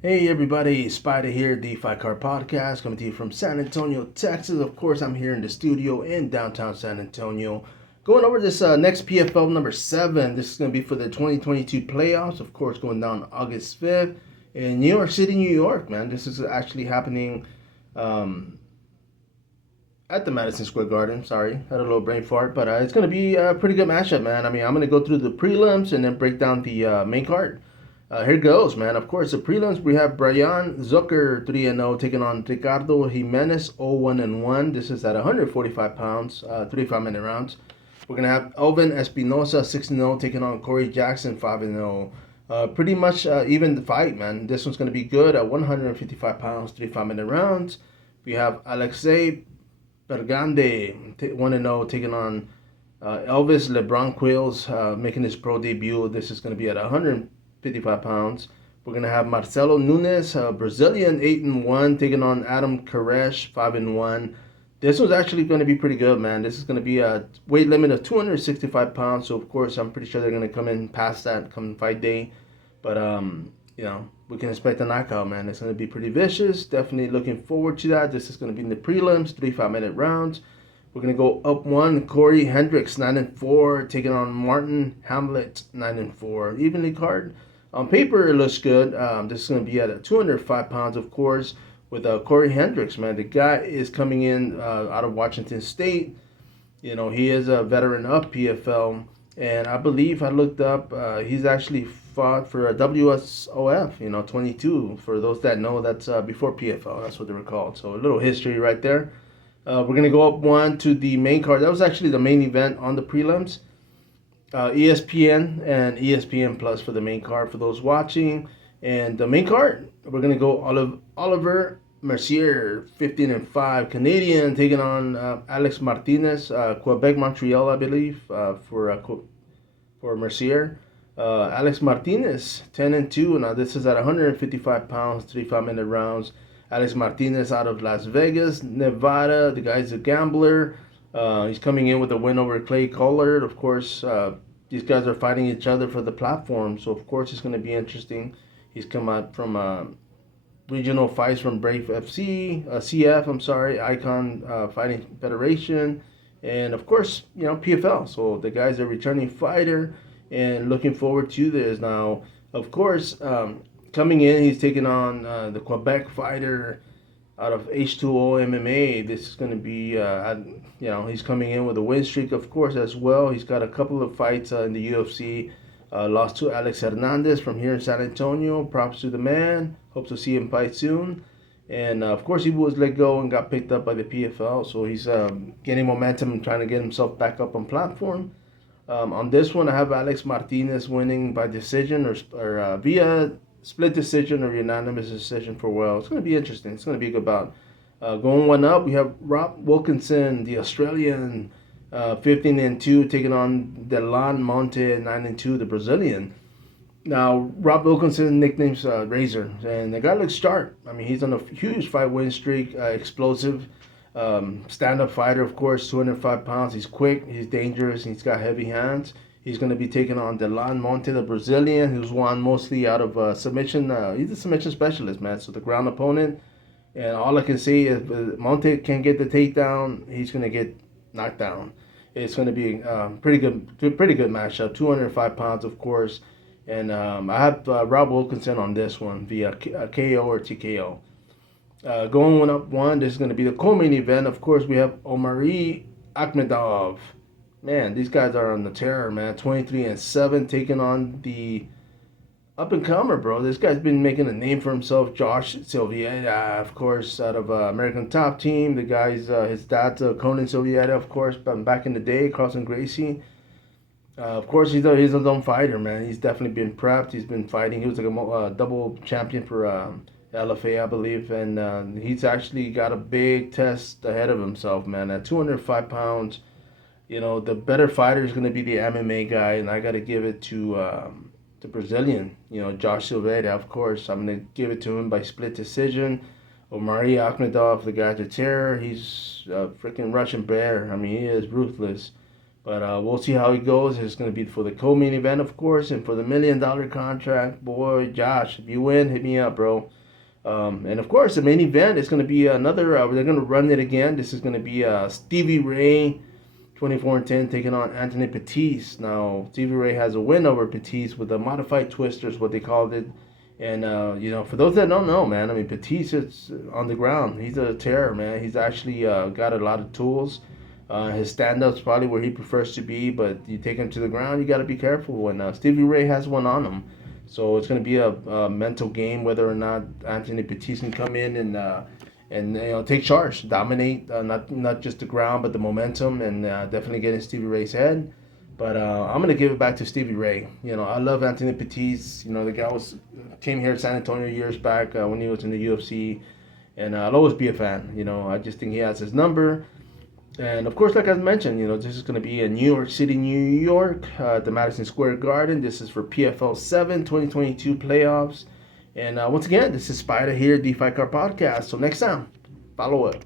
Hey everybody, Spider here, the FightCard podcast, coming to you from San Antonio, Texas. Of course, I'm here in the studio in downtown San Antonio, going over this next PFL number 7. This is going to be for the 2022 playoffs, of course, going down August 5th in New York City, New York, man. This is actually happening um, at the Madison Square Garden. Sorry, had a little brain fart, but it's going to be a pretty good matchup, man. I mean, I'm going to go through the prelims and then break down the main card. Here goes, man. Of course, the prelims we have Brayanne Zucker 3-0 taking on Ricardo Jimenez 0-1. This is at 145 pounds, 35-minute rounds. We're gonna have Elvin Espinosa 6-0 taking on Corey Jackson 5-0. Pretty much even the fight, man. This one's gonna be good at 155 pounds, 35-minute rounds. We have Alexei Bergande 1-0 taking on Elvis LeBron Quills making his pro debut. This is going to be at 155 pounds. We're going to have Marcelo Nunes, Brazilian 8-1, taking on Adam Koresh 5-1. This was actually going to be pretty good, man. This is going to be a weight limit of 265 pounds. So, of course, I'm pretty sure they're going to come in past that come fight day. But, we can expect a knockout, man. It's going to be pretty vicious. Definitely looking forward to that. This is going to be in the prelims, 35-minute rounds. We're going to go up one. Corey Hendricks, 9-4, taking on Martin Hamlet, 9-4. Evenly card. On paper, it looks good. This is going to be at 205 pounds, of course, with Corey Hendricks, man. The guy is coming in out of Washington State. You know, he is a veteran of PFL. And I believe I looked up, he's actually fought for a WSOF, 22. For those that know, that's before PFL. That's what they were called. So a little history right there. We're going to go up one to the main card. That was actually the main event on the prelims. ESPN and ESPN Plus for the main card for those watching. And the main card, we're going to go Oliver Mercier, 15-5, Canadian, taking on Alex Martinez, Quebec, Montreal, I believe, for Mercier. Alex Martinez, 10-2. Now this is at 155 pounds, 35-minute rounds. Alex Martinez out of Las Vegas, Nevada. The guy's a gambler. He's coming in with a win over Clay Collard. Of course, these guys are fighting each other for the platform, so of course it's going to be interesting. He's come out from regional fights from Brave FC, CF, I'm sorry, Icon Fighting Federation, and of course, PFL. So the guy's a returning fighter, and looking forward to this. Now, of course, coming in, he's taking on the Quebec fighter out of H2O MMA. This is going to be, he's coming in with a win streak, of course, as well. He's got a couple of fights in the UFC. Lost to Alex Hernandez from here in San Antonio. Props to the man. Hope to see him fight soon. And, of course, he was let go and got picked up by the PFL. So he's getting momentum and trying to get himself back up on platform. On this one, I have Alex Martinez winning by decision or via split decision or unanimous decision for well. It's going to be interesting. It's going to be a good bout. Going one up, we have Rob Wilkinson, the Australian, 15-2, taking on Delan Monte, 9-2, the Brazilian. Now, Rob Wilkinson nicknames Razor, and the guy looks sharp. I mean, he's on a huge fight win streak, explosive, stand-up fighter, of course, 205 pounds. He's quick, he's dangerous, he's got heavy hands. He's going to be taking on Delan Monte, the Brazilian, who's won mostly out of submission. He's a submission specialist, man. So the ground opponent. And all I can say is Monte can get the takedown. He's going to get knocked down. It's going to be pretty good matchup. 205 pounds, of course. And I have Rob Wilkinson on this one via KO or TKO. Going up one, this is going to be the co-main event. Of course, we have Omari Akhmedov. Man, these guys are on the terror, man. 23-7, taking on the up-and-comer, bro. This guy's been making a name for himself. Josh Silviera, of course, out of American Top Team. The guy's, his dad's Conan Silviera, of course, back in the day, Carlson Gracie. Of course, he's his own fighter, man. He's definitely been prepped. He's been fighting. He was like a double champion for LFA, I believe. And he's actually got a big test ahead of himself, man. At 205 pounds, the better fighter is going to be the MMA guy, and I got to give it to the Brazilian, Josh Silveira, of course. I'm going to give it to him by split decision. Omari Akhmedov, the guy's a terror. He's a freaking Russian bear. I mean, he is ruthless. But we'll see how it goes. It's going to be for the co-main event, of course, and for the $1 million contract. Boy, Josh, if you win, hit me up, bro. And of course, the main event is going to be another. They're going to run it again. This is going to be Stevie Ray, 24-10, taking on Anthony Pettis. Now, Stevie Ray has a win over Pettis with a modified twister, is what they called it. And for those that don't know, man, I mean, Pettis is on the ground. He's a terror, man. He's actually got a lot of tools. His stand-up's probably where he prefers to be, but you take him to the ground, you got to be careful. And Stevie Ray has one on him. So it's going to be a mental game whether or not Anthony Pettis can come in and take charge, dominate not just the ground but the momentum, and definitely get in Stevie Ray's head. But I'm gonna give it back to Stevie Ray. I love Anthony Pettis. The guy came here at San Antonio years back when he was in the UFC, and I'll always be a fan. I just think he has his number. And of course, like I mentioned, this is going to be in New York City, New York, at the Madison Square Garden. This is for PFL 7 2022 playoffs. And once again, this is Spider here, the FightCard Podcast. So next time, follow up.